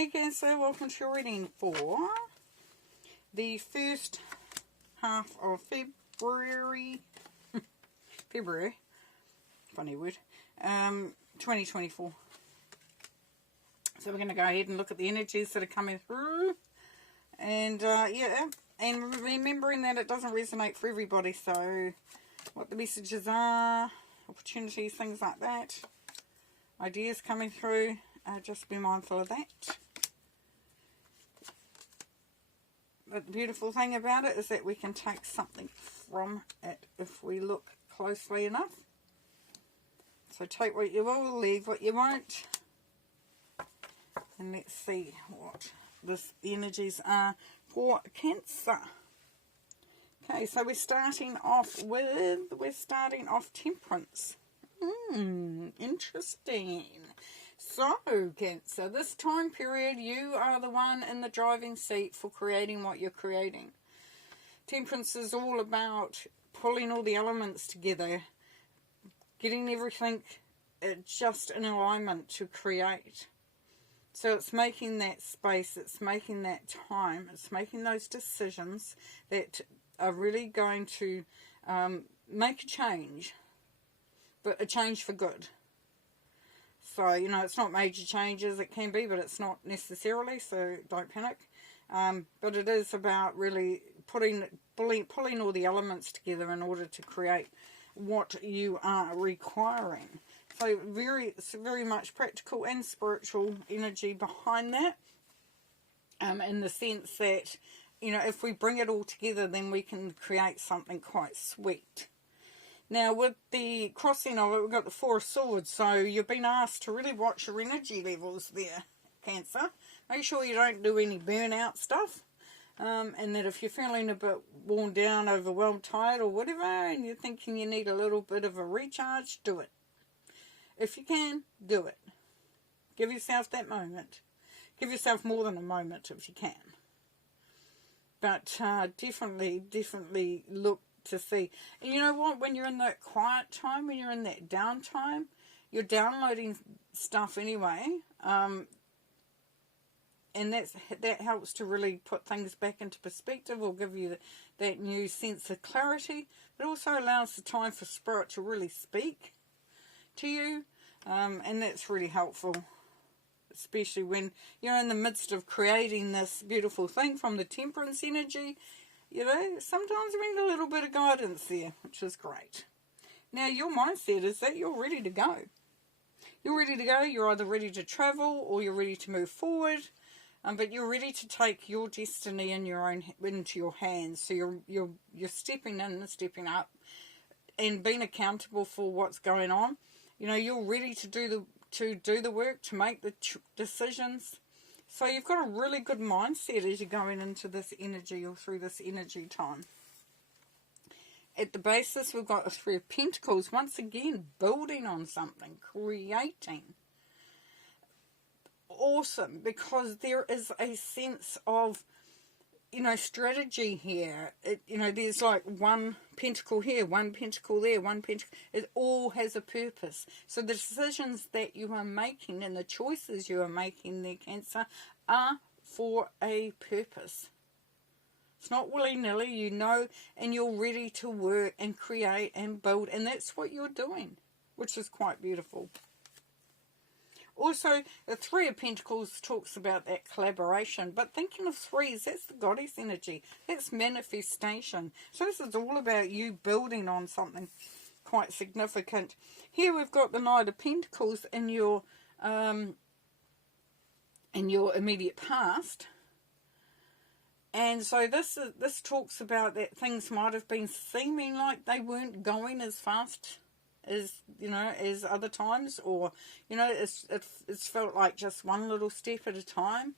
Hey Cancer, welcome to your reading for the first half of February, funny word, 2024. So we're going to go ahead and look at the energies that are coming through, and yeah, and remembering that it doesn't resonate for everybody, so what the messages are, opportunities, things like that, ideas coming through, just be mindful of that. But the beautiful thing about it is that we can take something from it if we look closely enough. So take what you will, leave what you won't. And let's see what the energies are for Cancer. Okay, so we're starting off Temperance. Interesting. So, Cancer, this time period, you are the one in the driving seat for creating what you're creating. Temperance is all about pulling all the elements together, getting everything just in alignment to create. So it's making that space, it's making that time, it's making those decisions that are really going to make a change, but a change for good. So, you know, it's not major changes, it can be, but it's not necessarily, so don't panic. But it is about really pulling all the elements together in order to create what you are requiring. So it's very much practical and spiritual energy behind that, in the sense that, you know, if we bring it all together, then we can create something quite sweet. Now, with the crossing of it, we've got the Four of Swords, so you've been asked to really watch your energy levels there, Cancer. Make sure you don't do any burnout stuff, and that if you're feeling a bit worn down, overwhelmed, tired, or whatever, and you're thinking you need a little bit of a recharge, do it. If you can, do it. Give yourself that moment. Give yourself more than a moment if you can. But definitely look to see. And you know what? When you're in that quiet time, when you're in that downtime, you're downloading stuff anyway. And that helps to really put things back into perspective, or give you that new sense of clarity. It also allows the time for Spirit to really speak to you. And that's really helpful, especially when you're in the midst of creating this beautiful thing from the Temperance energy. You know, sometimes we need a little bit of guidance there, which is great. Now, your mindset is that you're ready to go. You're ready to go. You're either ready to travel or you're ready to move forward. But you're ready to take your destiny into your hands. So you're stepping in and stepping up and being accountable for what's going on. You know, you're ready to do the work, to make the decisions. So you've got a really good mindset as you're going into this energy, or through this energy time. At the basis, we've got the Three of Pentacles. Once again, building on something, creating. Awesome, because there is a sense of, you know, strategy here. You know, there's like one pentacle here, one pentacle there, one pentacle. It all has a purpose. So the decisions that you are making and the choices you are making there, Cancer, are for a purpose. It's not willy-nilly, you know, and you're ready to work and create and build. And that's what you're doing, which is quite beautiful. Also, the Three of Pentacles talks about that collaboration. But thinking of threes, that's the goddess energy. That's manifestation. So this is all about you building on something quite significant. Here we've got the Knight of Pentacles in your immediate past. And so this talks about that things might have been seeming like they weren't going as fast as, you know, as other times, or, you know, it's felt like just one little step at a time.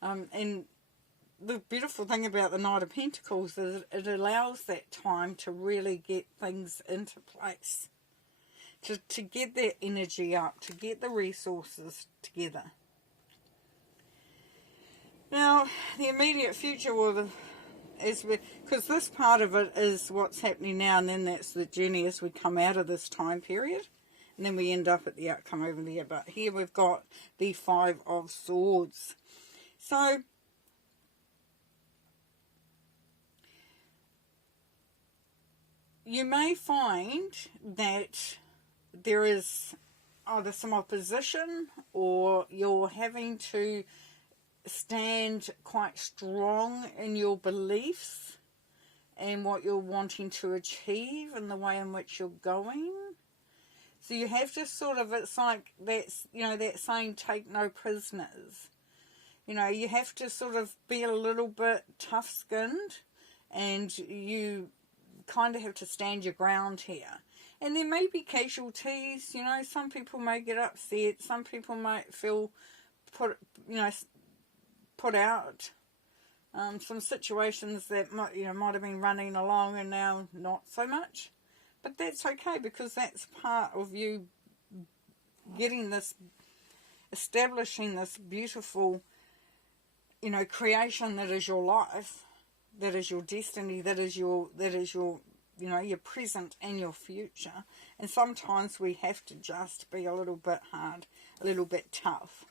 And the beautiful thing about the Knight of Pentacles is it allows that time to really get things into place, to get that energy up, to get the resources together. Now, the immediate future, because this part of it is what's happening now, and then that's the journey as we come out of this time period, and then we end up at the outcome over there. But here we've got the Five of Swords. So you may find that there is either some opposition, or you're having to stand quite strong in your beliefs and what you're wanting to achieve and the way in which you're going. So you have to sort of, it's like that's, you know, that saying, take no prisoners. You know, you have to sort of be a little bit tough-skinned, and you kind of have to stand your ground here. And there may be casualties, you know, some people may get upset, some people might feel put out. Some situations that might have been running along and now not so much. But that's okay, because that's part of you getting this, establishing this beautiful, creation that is your life, that is your destiny, that is your your present and your future. And sometimes we have to just be a little bit hard, a little bit tough.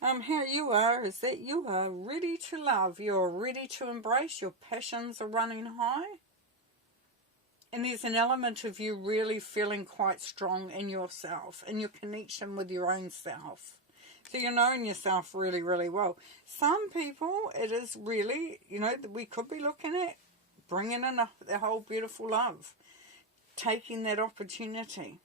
How you are is that you are ready to love, you're ready to embrace, your passions are running high. And there's an element of you really feeling quite strong in yourself, in your connection with your own self. So you're knowing yourself really, really well. Some people, it is really, we could be looking at bringing in the whole beautiful love, taking that opportunity.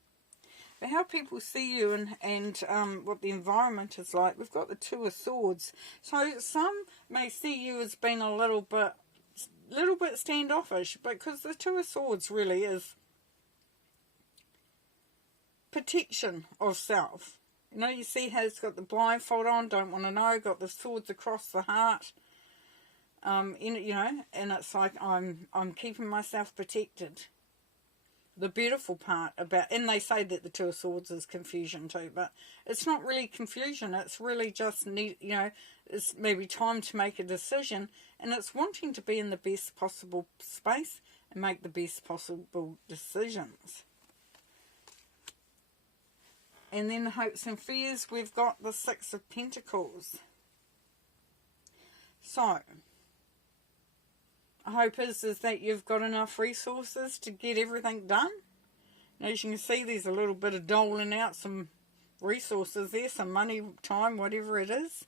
But how people see you and what the environment is like, we've got the Two of Swords. So some may see you as being a little bit standoffish, because the Two of Swords really is protection of self. You see how it's got the blindfold on, don't want to know, got the swords across the heart. And it's like I'm keeping myself protected. The beautiful part about, and they say that the Two of Swords is confusion too, but it's not really confusion. It's really just it's maybe time to make a decision, and it's wanting to be in the best possible space and make the best possible decisions. And then hopes and fears, we've got the Six of Pentacles. So I hope is that you've got enough resources to get everything done. As you can see, there's a little bit of doling out some resources there, some money, time, whatever it is,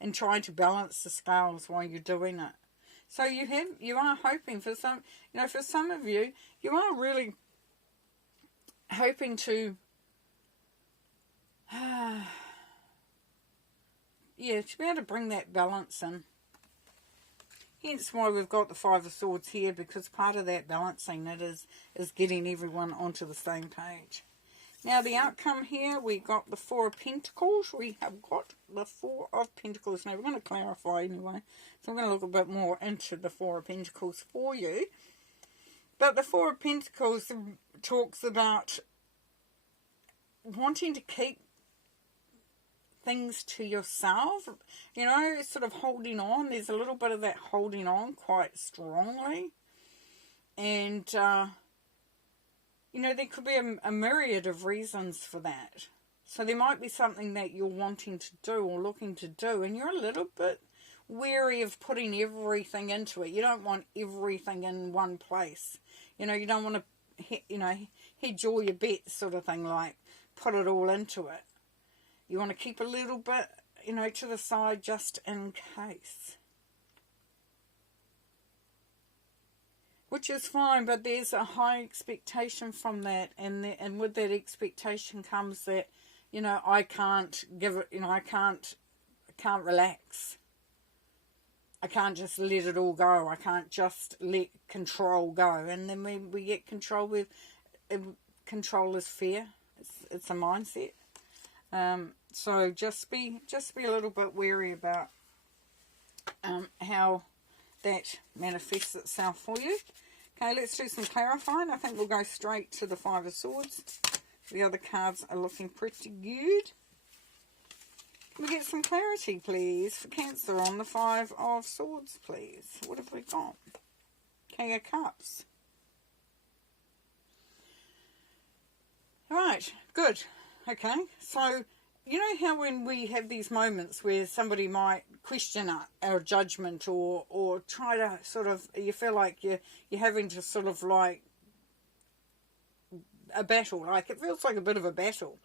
and trying to balance the scales while you're doing it. So you are hoping for some, for some of you, you are really hoping to, to be able to bring that balance in. Hence why we've got the Five of Swords here, because part of that balancing it is getting everyone onto the same page. Now the outcome here, we got the Four of Pentacles. We have got the Four of Pentacles. Now we're going to clarify anyway. So I'm going to look a bit more into the Four of Pentacles for you. But the Four of Pentacles talks about wanting to keep things to yourself, sort of holding on. There's a little bit of that holding on quite strongly. And, there could be a myriad of reasons for that. So there might be something that you're wanting to do or looking to do, and you're a little bit wary of putting everything into it. You don't want everything in one place. You don't want to, hedge all your bets sort of thing, like put it all into it. You want to keep a little bit, to the side just in case. Which is fine, but there's a high expectation from that. And with that expectation comes that, I can't give it, I can't relax. I can't just let it all go. I can't just let control go. And then we get control control is fear. It's a mindset. So just be a little bit wary about how that manifests itself for you. Okay, let's do some clarifying. I think we'll go straight to the Five of Swords. The other cards are looking pretty good. Can we get some clarity, please, for Cancer on the Five of Swords, please? What have we got? King of Cups. Right, good. Okay, so you know how when we have these moments where somebody might question our judgment, or try to sort of, you feel like you're having to sort of like a battle, like it feels like a bit of a battle.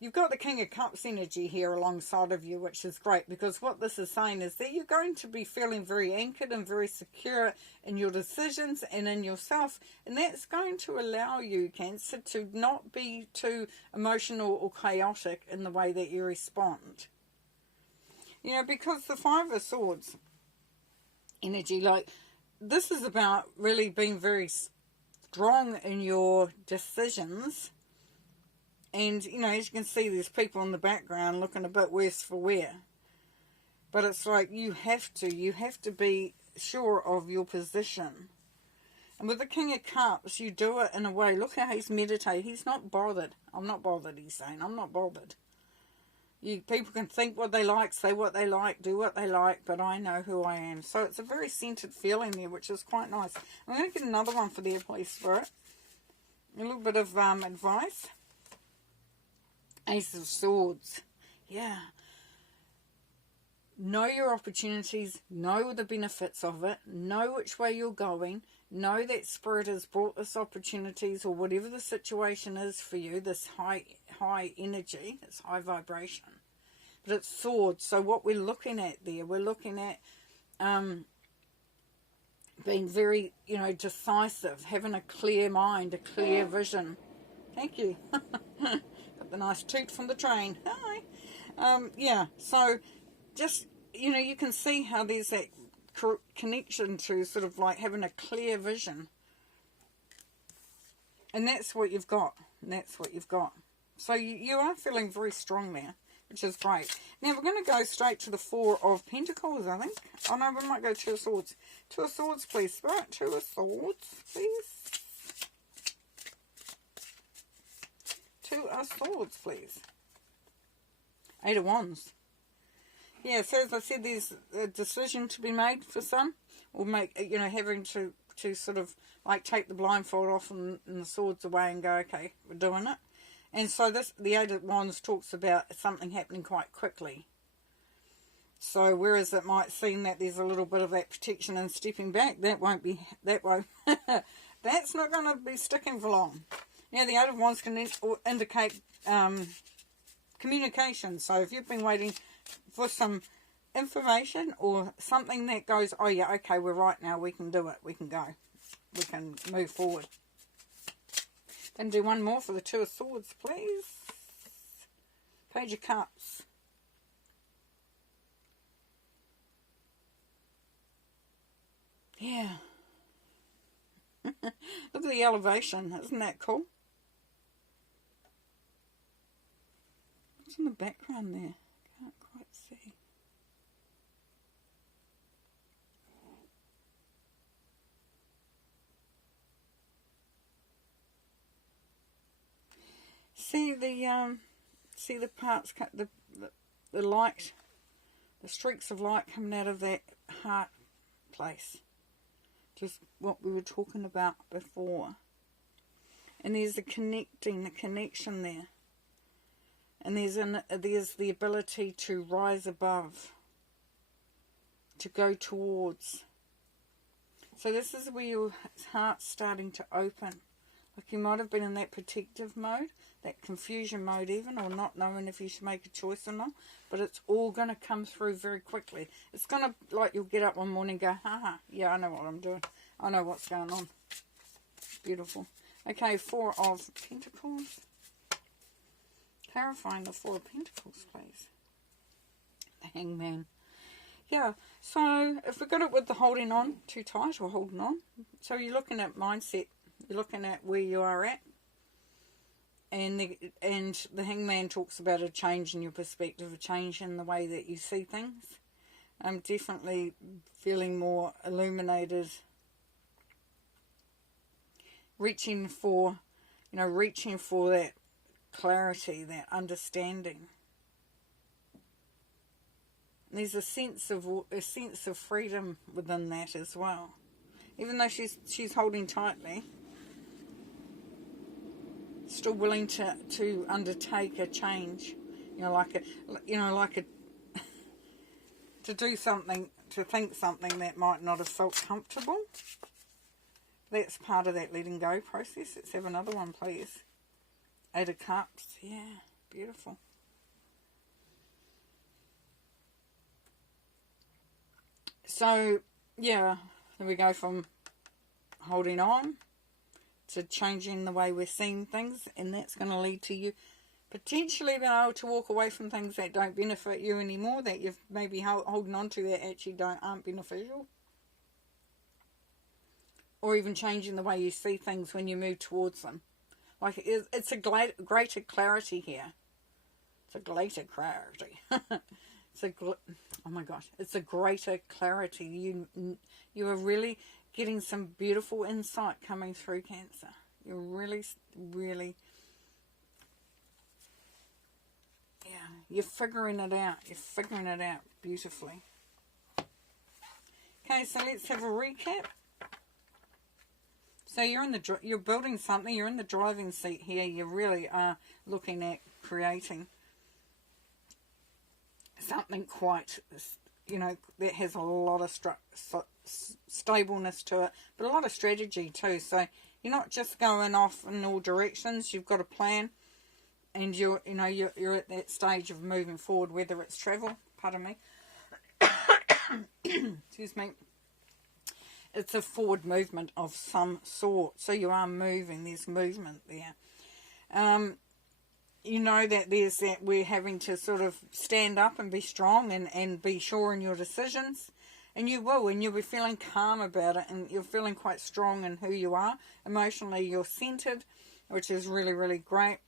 You've got the King of Cups energy here alongside of you, which is great, because what this is saying is that you're going to be feeling very anchored and very secure in your decisions and in yourself, and that's going to allow you, Cancer, to not be too emotional or chaotic in the way that you respond. You know, because the Five of Swords energy, like, this is about really being very strong in your decisions. And, you know, as you can see, there's people in the background looking a bit worse for wear. But it's like you have to be sure of your position. And with the King of Cups, you do it in a way. Look how he's meditating. He's not bothered. I'm not bothered, he's saying. I'm not bothered. People can think what they like, say what they like, do what they like, but I know who I am. So it's a very centered feeling there, which is quite nice. I'm going to get another one for there, please, Spirit. A little bit of advice. Ace of Swords. Yeah. Know your opportunities. Know the benefits of it. Know which way you're going. Know that Spirit has brought this opportunities, or whatever the situation is for you, this high energy, this high vibration. But it's swords. So what we're looking at there, we're looking at being very, you know, decisive, having a clear mind, a clear vision. Thank you. Got the nice toot from the train. Hi. Yeah, so just, you know, you can see how there's that connection to sort of like having a clear vision. And that's what you've got. And that's what you've got. So you are feeling very strong there, which is great. Now we're going to go straight to the Four of Pentacles, I think. Oh no, we might go Two of Swords. Two of Swords, please, Spirit. Two of Swords, please. Two of Swords, please. Eight of Wands. Yeah, so as I said, there's a decision to be made for some, or having to sort of like take the blindfold off and the swords away and go, okay, we're doing it. And so the Eight of Wands talks about something happening quite quickly. So whereas it might seem that there's a little bit of that protection and stepping back, that's not going to be sticking for long. Now the Eight of Wands can indicate communication. So if you've been waiting for some information or something that goes, oh yeah, okay, we're right now, we can do it, we can go, we can move forward. Then do one more for the Two of Swords, please. Page of Cups. Yeah. Look at the elevation, isn't that cool? What's in the background there? Can't quite see. See the parts, the light, the streaks of light coming out of that heart place. Just what we were talking about before. And there's the connection there. And there's the ability to rise above, to go towards. So this is where your heart's starting to open. Like you might have been in that protective mode, that confusion mode even, or not knowing if you should make a choice or not. But it's all going to come through very quickly. It's going to, like you'll get up one morning and go, haha, yeah, I know what I'm doing. I know what's going on. Beautiful. Okay, Four of Pentacles. Clarifying the Four of Pentacles, please. The Hangman. Yeah, so if we got it with the holding on too tight or holding on, so you're looking at mindset, you're looking at where you are at, and the Hangman talks about a change in your perspective, a change in the way that you see things. I'm definitely feeling more illuminated, reaching for that clarity, that understanding. And there's a sense of freedom within that as well. Even though she's holding tightly, still willing to undertake a change You know, like a to do something, to think something that might not have felt comfortable. That's part of that letting go process. Let's have another one, please. 8 of Cups. Yeah, beautiful. So, yeah, we go from holding on to changing the way we're seeing things, and that's going to lead to you potentially being able to walk away from things that don't benefit you anymore, that you've maybe holding on to that actually aren't beneficial. Or even changing the way you see things when you move towards them. Like, it's a greater clarity here. It's a greater clarity. Oh my gosh, it's a greater clarity. You are really getting some beautiful insight coming through, Cancer. You're really, really, yeah, you're figuring it out. You're figuring it out beautifully. Okay, so let's have a recap. So you're building something. You're in the driving seat here. You really are looking at creating something quite, you know, that has a lot of stableness to it, but a lot of strategy too. So you're not just going off in all directions. You've got a plan, and you're at that stage of moving forward, whether it's travel. Pardon me. Excuse me. It's a forward movement of some sort. So you are moving. There's movement there. You know that we're having to sort of stand up and be strong and be sure in your decisions. And you will, and you'll be feeling calm about it, and you're feeling quite strong in who you are. Emotionally, you're centered, which is really, really great.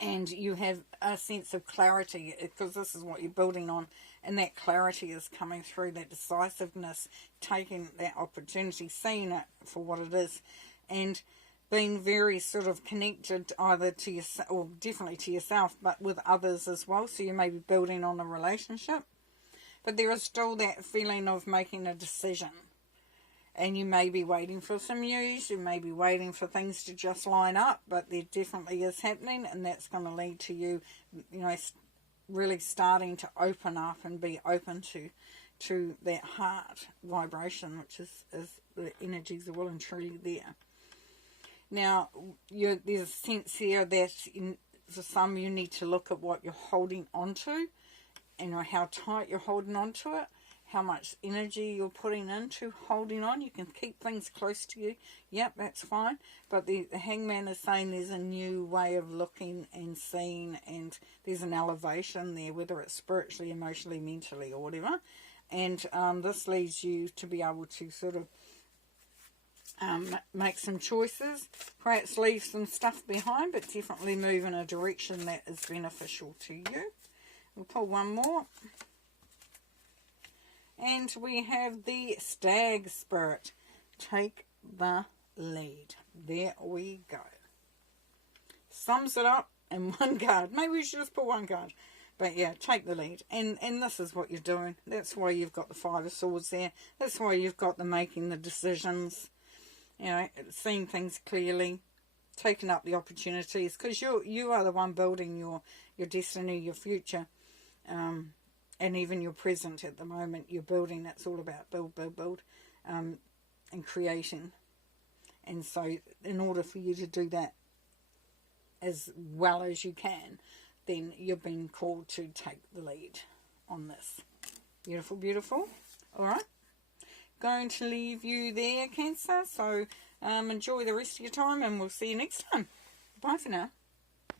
And you have a sense of clarity, because this is what you're building on, and that clarity is coming through, that decisiveness, taking that opportunity, seeing it for what it is, and being very sort of connected either to yourself, or definitely to yourself, but with others as well. So you may be building on a relationship, but there is still that feeling of making a decision. And you may be waiting for some news, you may be waiting for things to just line up, but there definitely is happening, and that's going to lead to you, you know, really starting to open up and be open to that heart vibration, which is the energies are well and truly there. Now, there's a sense here that for some you need to look at what you're holding onto, and how tight you're holding onto it, how much energy you're putting into holding on. You can keep things close to you. Yep, that's fine. But the Hangman is saying there's a new way of looking and seeing, and there's an elevation there, whether it's spiritually, emotionally, mentally, or whatever. And this leads you to be able to sort of make some choices, perhaps leave some stuff behind, but definitely move in a direction that is beneficial to you. We'll pull one more. And we have the Stag Spirit. Take the lead. There we go. Sums it up in one card. Maybe we should just put one card. But yeah, take the lead. And this is what you're doing. That's why you've got the Five of Swords there. That's why you've got the making the decisions. You know, seeing things clearly. Taking up the opportunities. Because you are the one building your destiny, your future. And even your present at the moment, you're building. That's all about build, and creating. And so, in order for you to do that as well as you can, then you've been called to take the lead on this. Beautiful, beautiful. All right. Going to leave you there, Cancer. So, enjoy the rest of your time, and we'll see you next time. Bye for now.